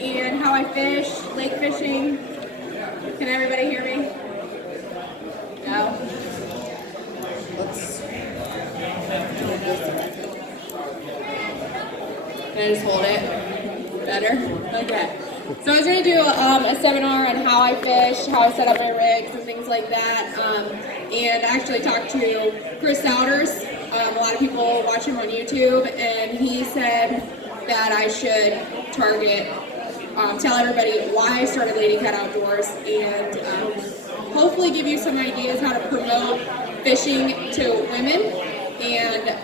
and how I fish, lake fishing. Can everybody hear me? No? Can I just hold it? Better? Okay. So I was going to do a seminar on how I fish, how I set up my rigs and things like that. And I actually talked to Chris Outdoors. A lot of people watch him on YouTube, and he said that I should tell everybody why I started Ladycat Outdoors, and hopefully give you some ideas how to promote fishing to women. And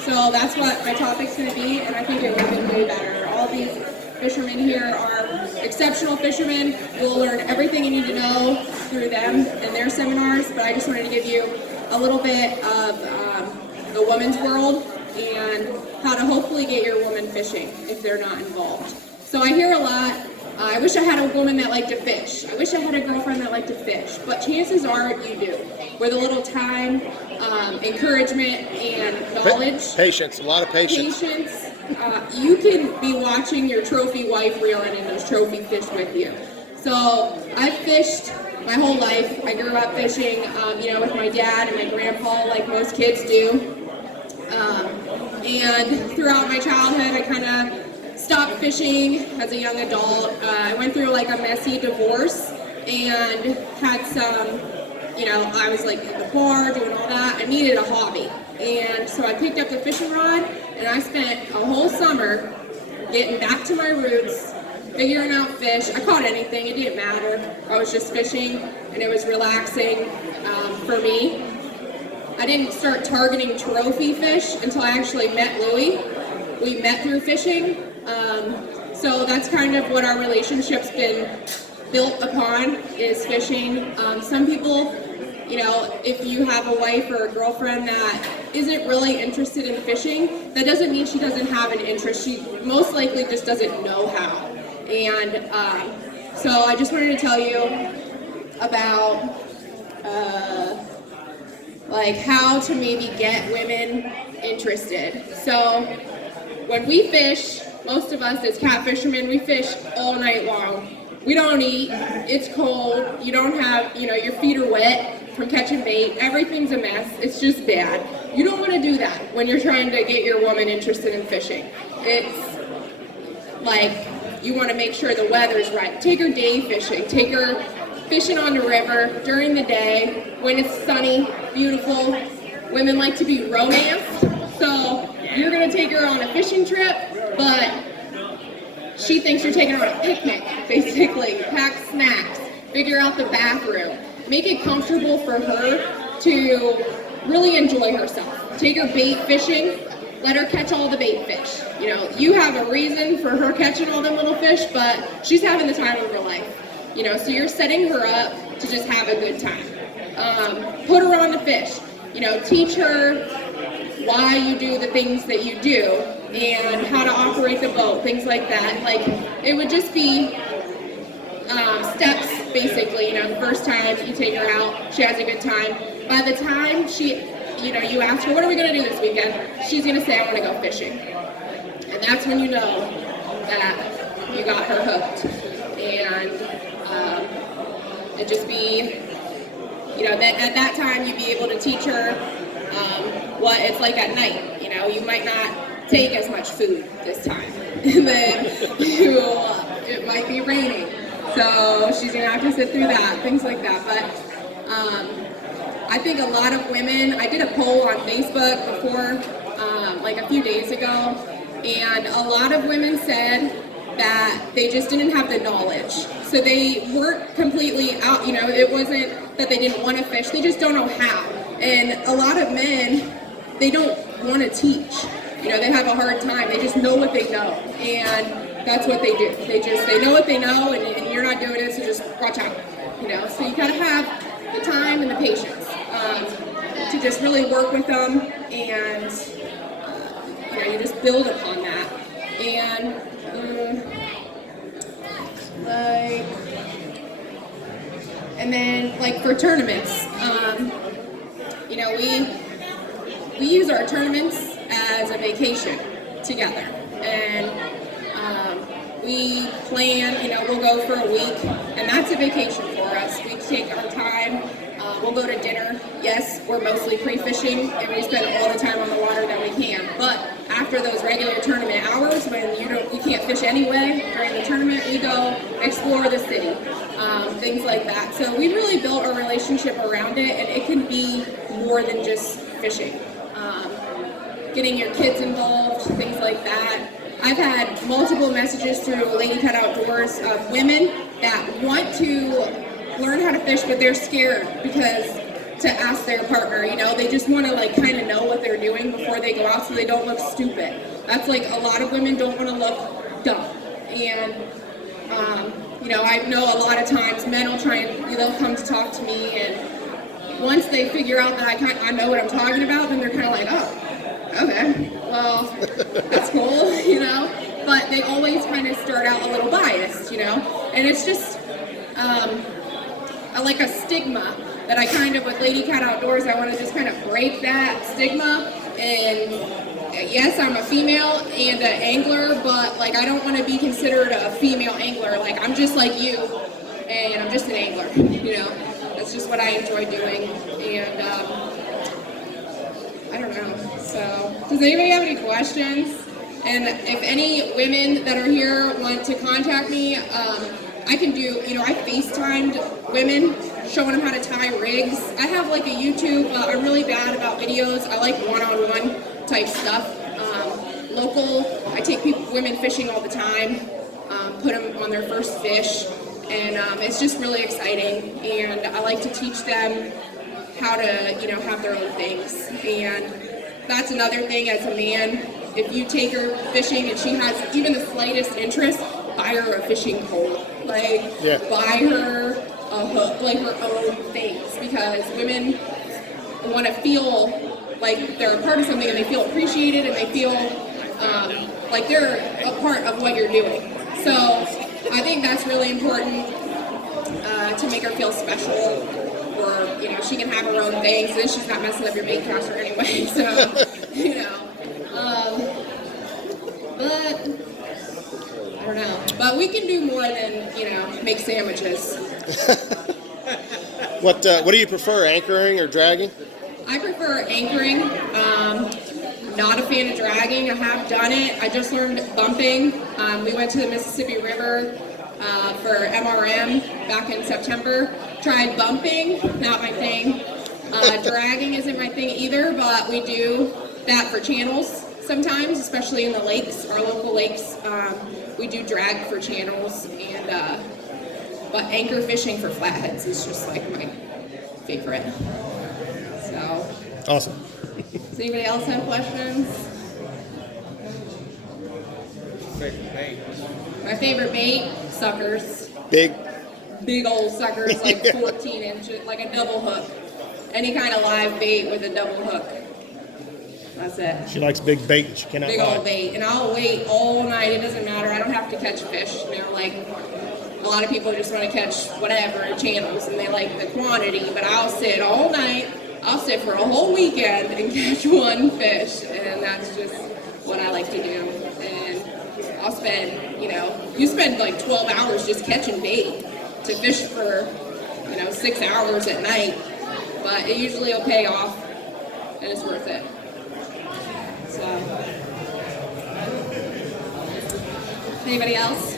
so that's what my topic's going to be, and I think it would have been way better. All these fishermen here are exceptional fishermen. You'll learn everything you need to know through them and their seminars, but I just wanted to give you a little bit of the women's world and how to hopefully get your woman fishing if they're not involved. So I hear a lot, I wish I had a woman that liked to fish. I wish I had a girlfriend that liked to fish, but chances are you do. With a little time, encouragement, and knowledge. Patience, a lot of patience. You can be watching your trophy wife reeling in those trophy fish with you. So I've fished my whole life. I grew up fishing, with my dad and my grandpa, like most kids do. And throughout my childhood, I kind of stopped fishing as a young adult. I went through like a messy divorce and had some, I was like at the bar doing all that. I needed a hobby. And so I picked up the fishing rod, and I spent a whole summer getting back to my roots, figuring out fish. I caught anything, it didn't matter. I was just fishing, and it was relaxing for me. I didn't start targeting trophy fish until I actually met Louie. We met through fishing. So that's kind of what our relationship's been built upon, is fishing. Some people, if you have a wife or a girlfriend that isn't really interested in fishing, that doesn't mean she doesn't have an interest. She most likely just doesn't know how. And so I just wanted to tell you about how to maybe get women interested. So when we fish, most of us as cat fishermen, we fish all night long. We don't eat, it's cold, you don't have, your feet are wet from catching bait, everything's a mess, it's just bad. You don't want to do that when you're trying to get your woman interested in fishing. It's like, you want to make sure the weather's right. Take her day fishing, take her fishing on the river during the day, when it's sunny, beautiful. Women like to be romanced, so you're going to take her on a fishing trip, but she thinks you're taking her on a picnic, basically. Pack snacks, figure out the bathroom, make it comfortable for her to really enjoy herself. Take her bait fishing, let her catch all the bait fish. You have a reason for her catching all them little fish, but she's having the time of her life. So you're setting her up to just have a good time. Put her on the fish. Teach her why you do the things that you do and how to operate the boat, things like that. Like, it would just be steps, basically. The first time you take her out, she has a good time. By the time you ask her, what are we going to do this weekend? She's going to say, I want to go fishing. And that's when you know that you got her hooked. And it just be, at that time you'd be able to teach her what it's like at night. You might not take as much food this time. And then it might be raining. So she's going to have to sit through that, things like that. But I think a lot of women, I did a poll on Facebook before, a few days ago, and a lot of women said that they just didn't have the knowledge. So they weren't completely out, it wasn't that they didn't want to fish, they just don't know how. And a lot of men, they don't want to teach. They have a hard time, they just know what they know. And that's what they do. They know what they know, and you're not doing it, so just watch out. So you gotta have the time and the patience to just really work with them, and you just build upon that. And and then for tournaments, we use our tournaments as a vacation together, and we plan, we'll go for a week, and that's a vacation for us. We take our time. We'll go to dinner. Yes, we're mostly pre-fishing, and we spend all the time on the water that we can. But after those regular tournament hours, when you can't fish anyway during the tournament, we go explore the city, things like that. So we really built a relationship around it, and it can be more than just fishing. Getting your kids involved, things like that. I've had multiple messages through Ladycat Outdoors of women that want to learn how to fish, but they're scared because to ask their partner, they just want to kind of know what they're doing before they go out so they don't look stupid. That's a lot of women don't want to look dumb. And, I know a lot of times men will they'll come to talk to me, and once they figure out that I know what I'm talking about, then they're kind of like, oh, okay, well, that's cool, but they always kind of start out a little biased, and it's just, a stigma that I with Ladycat Outdoors, I want to just kind of break that stigma. And yes, I'm a female and an angler, but I don't want to be considered a female angler. I'm just like you, and I'm just an angler. That's just what I enjoy doing. And I don't know. So, does anybody have any questions? And if any women that are here want to contact me, I can do, I FaceTimed women, showing them how to tie rigs. I have a YouTube, I'm really bad about videos. I like one-on-one type stuff. Local, I take women fishing all the time, put them on their first fish, and it's just really exciting. And I like to teach them how to, have their own things. And that's another thing as a man, if you take her fishing and she has even the slightest interest, buy her a fishing pole. Buy her a hook, her own things, because women want to feel like they're a part of something, and they feel appreciated, and they feel like they're a part of what you're doing. So I think that's really important to make her feel special, or she can have her own things, and then she's not messing up your bait caster anyway. So but I don't know. But we can do more than, make sandwiches. What do you prefer, anchoring or dragging? I prefer anchoring. Not a fan of dragging. I have done it. I just learned bumping. We went to the Mississippi River for MRM back in September. Tried bumping, not my thing. Dragging isn't my thing either, but we do that for channels sometimes, especially in the lakes, our local lakes. We do drag for channels, and but anchor fishing for flatheads is just my favorite. So awesome. Does anybody else have questions? Favorite bait? My favorite bait, suckers. Big old suckers, 14 inches, like a double hook. Any kind of live bait with a double hook. That's it. She likes big bait that she cannot big buy. Old bait, and I'll wait all night. It doesn't matter. I don't have to catch fish. A lot of people just want to catch whatever channels, and they like the quantity. But I'll sit all night. I'll sit for a whole weekend and catch one fish, and that's just what I like to do. And I'll spend, you spend 12 hours just catching bait to fish for, 6 hours at night. But it usually will pay off, and it's worth it. So, anybody else?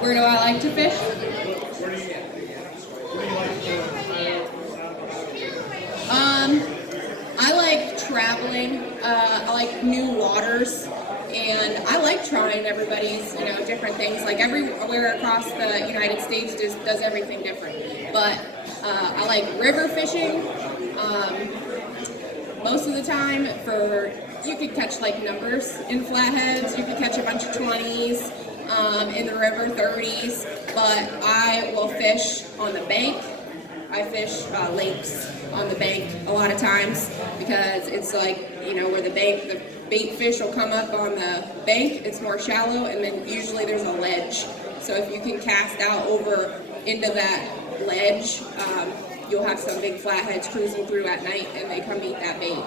Where do I like to fish? I like traveling. I like new waters, and I like trying everybody's, different things. Everywhere across the United States does everything different. But I like river fishing. Most of the time, you could catch numbers in flatheads. You could catch a bunch of 20s in the river, 30s. But I will fish on the bank. I fish lakes on the bank a lot of times because it's where the bait fish will come up on the bank. It's more shallow, and then usually there's a ledge. So if you can cast out over into that ledge, you'll have some big flatheads cruising through at night, and they come eat that bait.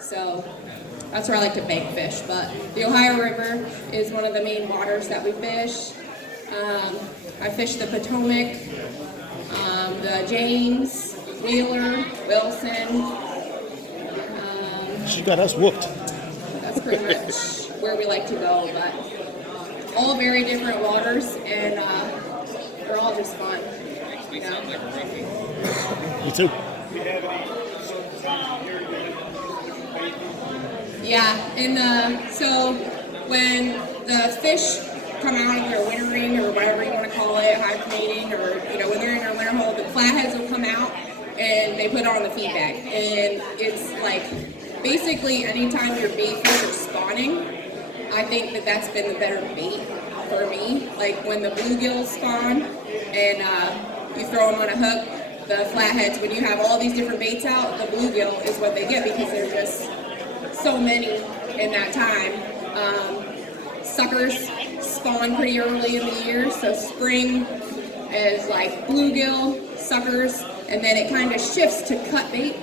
So That's where I like to bank fish. But the Ohio River is one of the main waters that we fish. I fish the Potomac, the James, Wheeler, Wilson. She got us whooped. That's pretty much where we like to go, but all very different waters, and they're all just fun. Makes me sound like a rookie. Me too. Yeah, and so when the fish come out of their wintering or whatever you want to call it, hibernating, or when they're in their winter hole, the flatheads will come out and they put on the feed bag, and it's like basically anytime your bait fish are spawning, I think that's been the better bait for me. Like when the bluegills spawn and you throw them on a hook, the flatheads, when you have all these different baits out, the bluegill is what they get because they're just so many in that time. Suckers spawn pretty early in the year, so spring is like bluegill, suckers, and then it kind of shifts to cut bait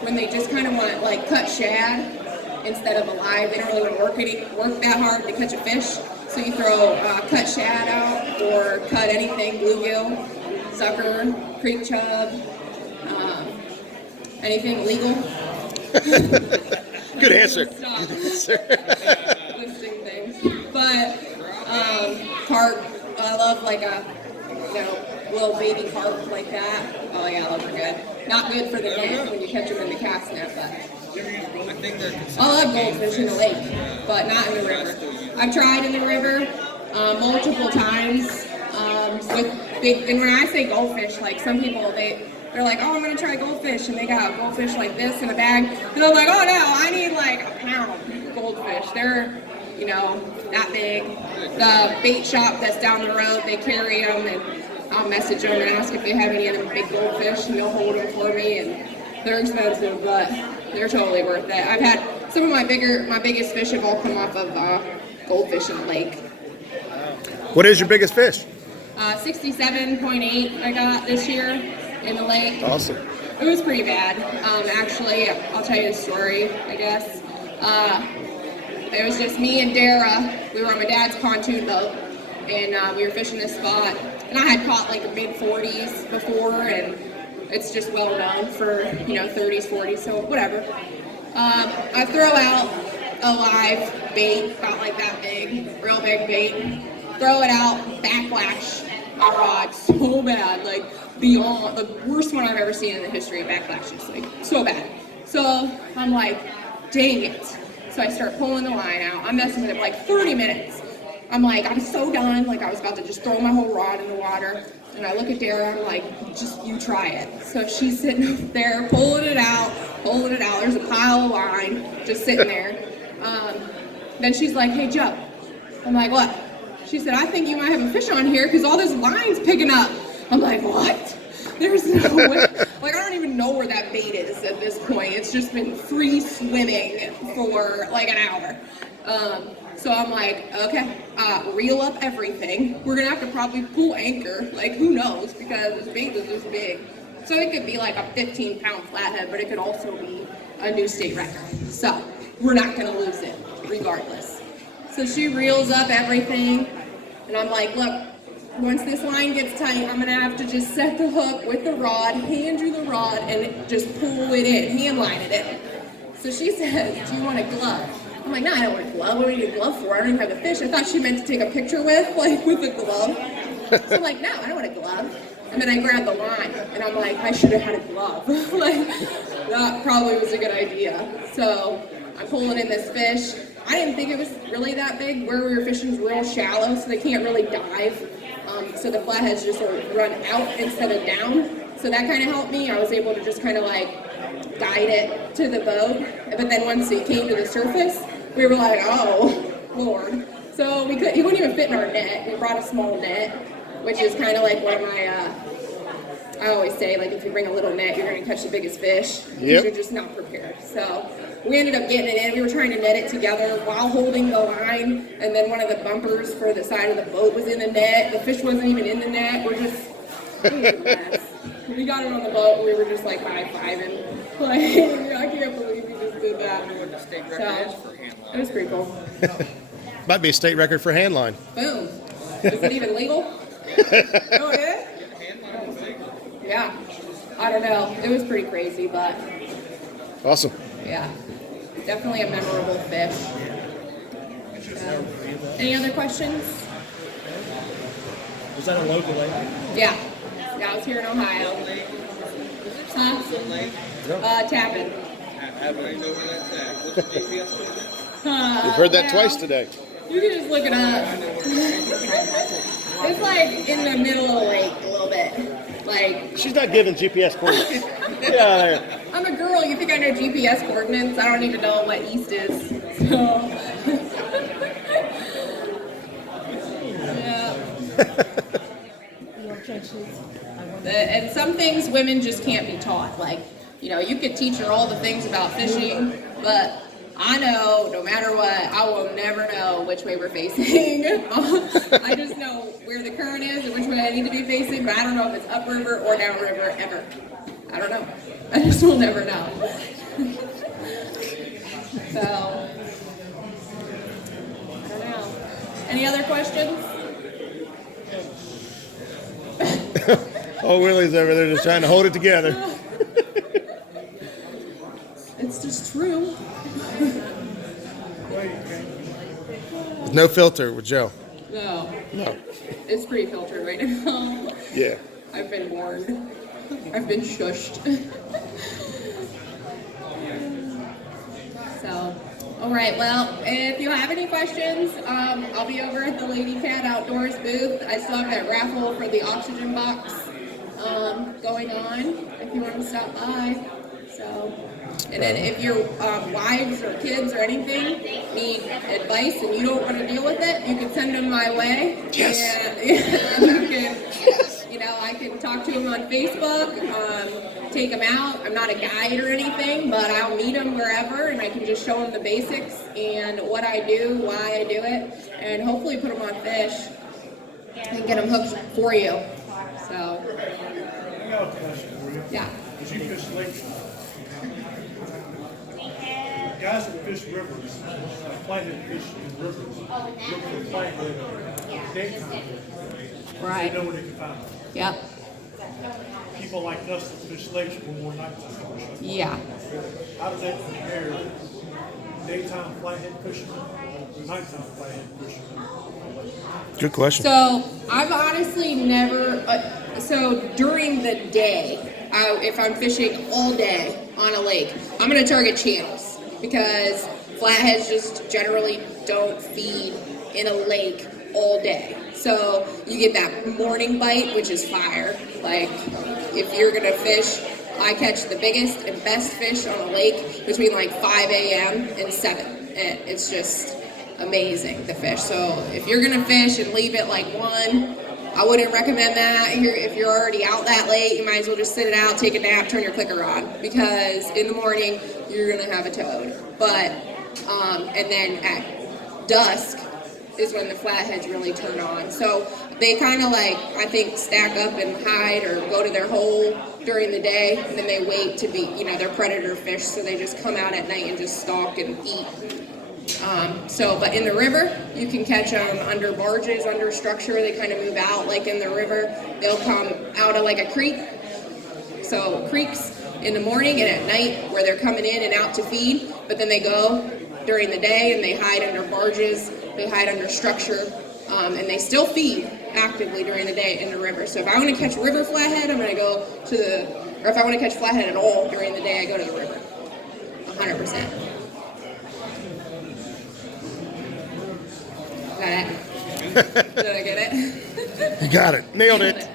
when they just kind of want like cut shad instead of alive. They don't really want to work that hard to catch a fish, so you throw cut shad out or cut anything, bluegill, sucker, creek chub, anything legal. Good answer. Stop. Good answer. Listing things, but carp. I love like a little baby carp like that. Oh yeah, those are good. Not good for the net when you catch them in the cast net, but I think they're I love goldfish in the lake, but not in the river. I've tried in the river multiple times with big. And when I say goldfish, like some people they're like, oh, I'm gonna try goldfish, and they got goldfish like this in a bag, and I'm like, oh no, I need like a pound goldfish. They're that big. The bait shop that's down the road, they carry them, and I'll message them and ask if they have any of them big goldfish, and they'll hold them for me, and they're expensive, but they're totally worth it. I've had some of my biggest fish have all come off of goldfish in the lake. What is your biggest fish? 67.8 I got this year in the lake. Awesome. It was pretty bad. Actually, I'll tell you the story, I guess. It was just me and Dara. We were on my dad's pontoon boat, and we were fishing this spot. And I had caught like a mid-40s before, and it's just well known for 30s, 40s, so whatever. I throw out a live bait, about like that big, real big bait. Throw it out, backlash my rod so bad, like beyond the worst one I've ever seen in the history of backlashes, like so bad. So I'm like, dang it. So I start pulling the line out. I'm messing with it for like 30 minutes. I'm like, I'm so done. Like I was about to just throw my whole rod in the water. And I look at Dara, I'm like, just you try it. So she's sitting up there, pulling it out. There's a pile of line just sitting there. Then she's like, hey Joe. I'm like, what? She said, I think you might have a fish on here because all this line's picking up. I'm like, what? There's no way. Like, I don't even know where that bait is at this point. It's just been free swimming for like an hour. So I'm like, okay, reel up everything. We're gonna have to probably pull anchor. Like, who knows? Because this bait was this big. So it could be like a 15-pound flathead, but it could also be a new state record. So we're not gonna lose it, regardless. So she reels up everything, and I'm like, look, once this line gets tight, I'm gonna have to just set the hook with the rod, hand you the rod, and just pull it in, hand line it in. So she says, do you want a glove? I'm like, no, I don't want a glove. What do I need a glove for? I don't even have the fish. I thought she meant to take a picture with a glove. So I'm like, no, I don't want a glove. And then I grabbed the line, and I'm like, I should have had a glove. Like, that probably was a good idea. So I'm pulling in this fish. I didn't think it was really that big. Where we were fishing is real shallow, so they can't really dive. So the flatheads just sort of run out instead of down. So that kind of helped me. I was able to just kind of like guide it to the boat. But then once it came to the surface, we were like, oh, Lord. So he wouldn't even fit in our net. We brought a small net, which is kind of like one of my, I always say, like, if you bring a little net, you're going to catch the biggest fish. Because you're just not prepared. So we ended up getting it in. We were trying to net it together while holding the line. And then one of the bumpers for the side of the boat was in the net. The fish wasn't even in the net. It was a mess. We got it on the boat, and we were just like high-fiving. Like, I can't believe we just did believe that. What the state record So, is for hand it was pretty cool. Might be a state record for hand line. Boom. Is it even legal? Oh, it is? hand line is legal. Yeah. I don't know. It was pretty crazy, but Awesome. yeah. Definitely a memorable fish. Any other questions? Was that a local lake? Yeah. Yeah, I was here in Ohio. Huh? Tappan. Everybody know where that's at. What's the GPS on that? You've heard that twice today. You can just look it up. It's like in the middle of the lake a little bit. Like, She's not giving GPS coordinates. Get out of there. I'm a girl, you think I know GPS coordinates? I don't even know what east is. So yeah. And some things women just can't be taught. Like, you know, you could teach her all the things about fishing, but I know no matter what, I will never know which way we're facing. I just know where the current is and which way I need to be facing, but I don't know if it's upriver or downriver ever. I don't know. I just will never know. So, I don't know. Any other questions? Oh, Willie's over there just trying to hold it together. It's just true. No filter with Joe. No, No. it's pretty filtered right now. Yeah. I've been warned. I've been shushed. So, all right. Well, if you have any questions, I'll be over at the Ladycat Outdoors booth. I still have that raffle for the oxygen box going on. If you want to stop by. So, and then if your wives or kids or anything need advice and you don't want to deal with it, you can send them my way. Yes. And you can. You know, I can talk to them on Facebook, take them out. I'm not a guide or anything, but I'll meet them wherever, and I can just show them the basics and what I do, why I do it, and hopefully put them on fish and get them hooked for you. So, I got a question for you. yeah. As you fish lakes, guys that fish rivers, flathead fish in rivers, look for flathead daytime. Right. They know where they can find them. Yep. People like us that fish lakes will more nighttime. Yeah. How does that compare daytime flathead fishermen to nighttime flathead fishermen? Good question. So I've honestly never. So during the day, if I'm fishing all day on a lake, I'm gonna target channels because flatheads just generally don't feed in a lake all day. So you get that morning bite, which is fire. Like if you're gonna fish, I catch the biggest and best fish on a lake between like 5 a.m. and 7. And it's just amazing, the fish. So if you're gonna fish and leave it like 1, I wouldn't recommend that. If you're already out that late, you might as well just sit it out, take a nap, turn your clicker on, because in the morning you're gonna have a toad. But and then at dusk is when the flatheads really turn on. So they kind of like, I think, stack up and hide or go to their hole during the day, and then they wait to be, you know, they're predator fish, so they just come out at night and just stalk and eat. But in the river, you can catch them under barges, under structure. They kind of move out. Like in the river, they'll come out of like a creek. So creeks in the morning and at night where they're coming in and out to feed, but then they go during the day and they hide under barges, they hide under structure, and they still feed actively during the day in the river. So if I want to catch river flathead, I'm going to go to or if I want to catch flathead at all during the day, I go to the river, 100%. Got it? Did I get it? You got it. Nailed it.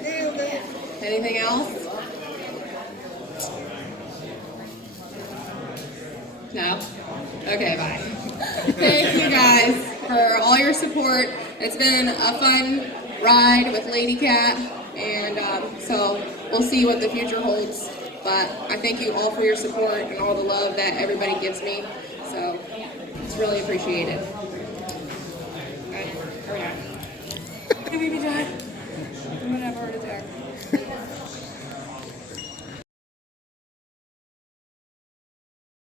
Okay. Anything else? No? Okay, bye. Thank you guys for all your support. It's been a fun ride with Ladycat, and so we'll see what the future holds. But I thank you all for your support and all the love that everybody gives me. So it's really appreciated.